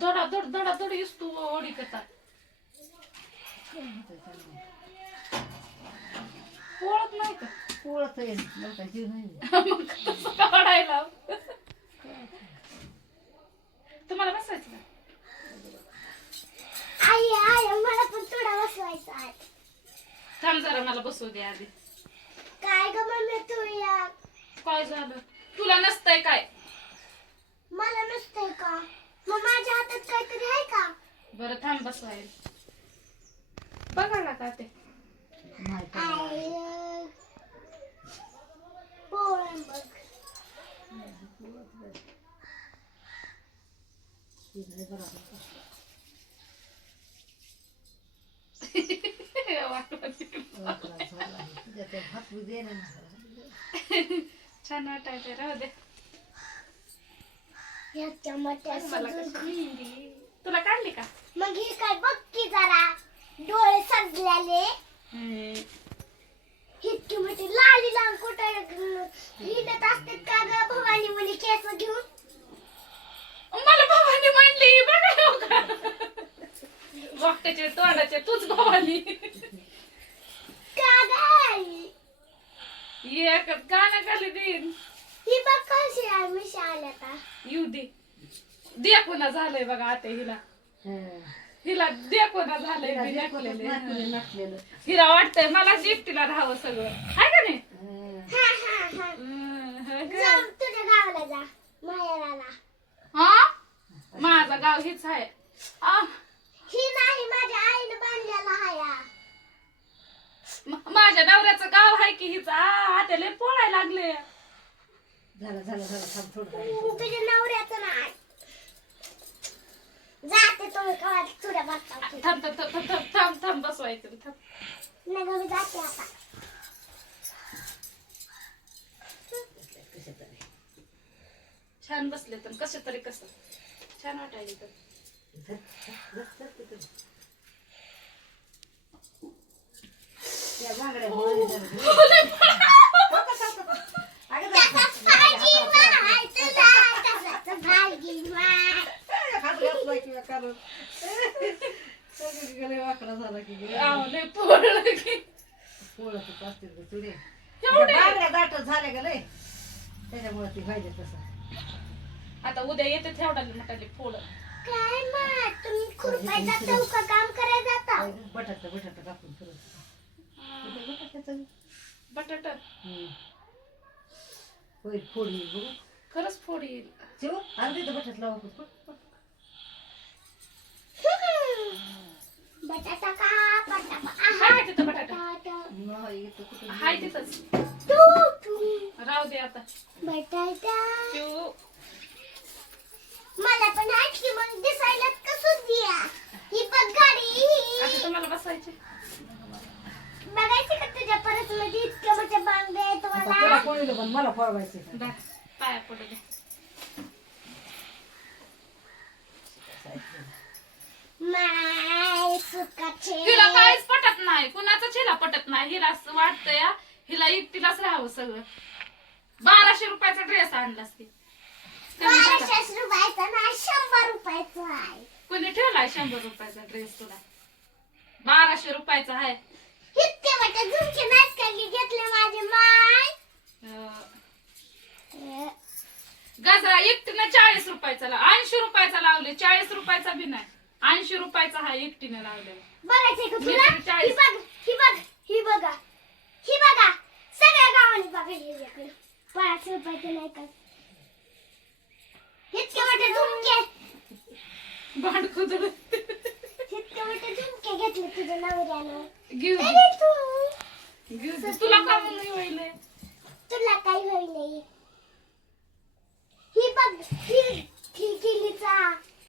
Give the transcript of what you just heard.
दडा दड दडा दड तू ओढी करता ओळख नाही का? पोळत नव्हता जीव नाही काढायला तुम्हाला बसायचं का आई आई मला पण थोडा बसवायचा आहे. थांब जरा मला बसवू दे आधी. काय ग मम्मी तू या. काय झालं? तुला नसतंय काय? मला नसतंय का? मग माझ्या हातात काहीतरी आहे का? बरं थांब बसवायला. बघा ना का ते बघ. छान वाटायचं राहू दे. मला तुला काढली का? मग हे काय बघ की जरा डोळे सजलेले. इतकी मोठी लाली लांब कुठं हिंडत असते का ग? भवानी मुली केस घेऊन. मला भावानी म्हणली बघा वाकट्याचे तोंडाचे तूच भावानी. का ग? एक गाणं खाली देईन ही बघ कशी आहे मिशा आल्या का येऊ दे. देखुना झालंय बघा आता हिला. हिला देखुना झालंय. हिला वाटतंय मला शिफ्टीला राहावं सगळं. हाय का नाही? हं. हा हा हा. हम्म, होय का? हा? माझं गाव हीच आहे. आ, ही नाही माझ्या आईने बांधलेला हाया म- माझ्या नवऱ्याचं गाव आहे की हिच? आता लय पोळायला लागले झालं झालं झालं थांब थोडं झालं. तुझ्या नवऱ्याचं नाही जाते तुझ्या बघता थांब थांब थांब थांब थांब थांब थांब बसवायचं थांब नाही ग मी जाते आता कसं तरी. छान बसले तर कसं तरी कसं छान वाटायला तर धर, धर, धर, धर, धर. त्या बांगड्या जरा. घातला किंवा काढून. सगळी गेले वाकडा झाला की लय पोळलं की पोळतच असतील तुडे. बांगड्या दाटच झाल्या ग लय? त्याच्यामुळे ती पाहिजे तसं. आता उद्या येते तेवढा मोठाले पोळ काय मा तुम्ही खुरपायचा चौका काम करायला जाता. बटाटा बटाटा टाकून करत बटाटा. होईल फोडी बघू. खरंच फोड येईल शिव अर्धी तर बटाट लावा हाय तिथंच. तू तू. राहू दे आता. बटाटा. शिव मला पण आठली मग दिसायला कसं दिया. ही बघ गाडी. आता तुम्हाला बसायचे बघायची का तुझ्या परत मध्ये इतके मोठे बांगडे आहेत मला? तुला कोणी पण मला पळवायचे दा, पाया पडू दे. माय काहीच पटत नाही. कुणाचंच हिला पटत नाही. हिला असं वाटतंय हा, हिला एकटीलाच राहावं सगळं. बाराशे रुपयाचा ड्रेस आणलास ती कमी झाला. बाराशे रुपयाचा ना शंभर रुपयाचा आहे. कोणी ठेवलाय शंभर रुपयाचा ड्रेस तुला? बाराशे रुपयाचा आहे. इतके मोठे झुमके नाच खाली घेतले माझे माय? अं, गजरा एकटीनं चाळीस रुपयाचा ऐंशी रुपयाचा लावले. चाळीस रुपयाचा बी नाही. ऐंशी रुपयाचा हा एकटीनं लावलेला बघायचंय का तुला? बघ ही बघ ही बघा ही बघा. सगळ्या गावाने बघायला हिच्याकडे पाच रुपयाचे नाही का? इतके मोठे झुमके. भांड खुदड इतके मोठे झुमके घेतले तुझ्या नवऱ्यानं. घेऊ. तू. तुला का म्हणून होईल तुला ही बघ ही ही किलीचा.